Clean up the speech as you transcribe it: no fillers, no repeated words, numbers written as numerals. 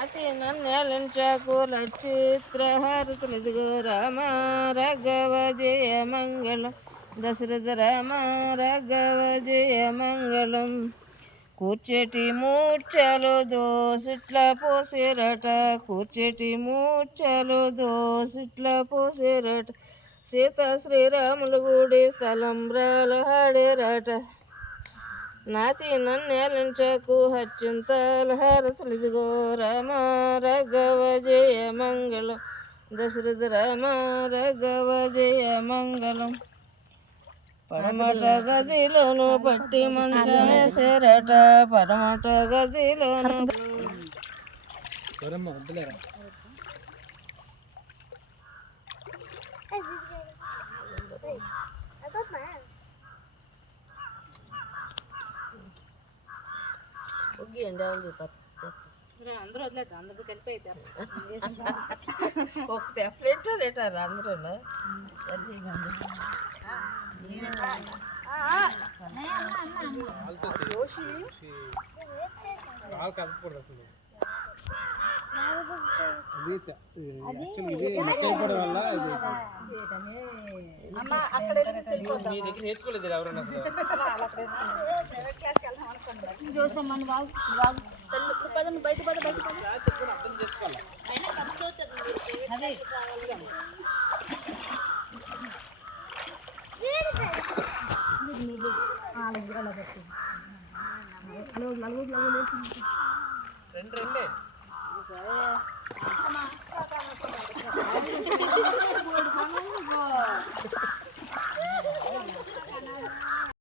నాతి నన్యాలంచాకు లచిత్రహారతులిదిగో రామ రాఘవ జయ మంగళం దశరథ రామ రాఘవ జయ మంగళం. కూర్చెటి మూర్ఛలు దోసిట్ల పోసేరట, కూర్చెటి మూర్ఛలు దోసిట్ల పోసేరట, సీత శ్రీరాములు గుడి స్థలంబ్రాలు హాడేరట. నాతి నన్యాలంచకు అత్యంతాల హారతులిదిగో రామ రాఘవ జయ మంగళం దశరథ రామ రాఘవ జయ మంగళం. పడమట గదిలోను పట్టి మంచం వేసేరట, పడమట గదిలోను అందరూ వదిలేదు, అందరూ కలిపి అవుతారు. ఒక సెపరేట్ రేటారు అందరూ. నేర్చుకోలేదు ఎవరన్నా బయట అర్థం చేసుకోవాలి. రెండే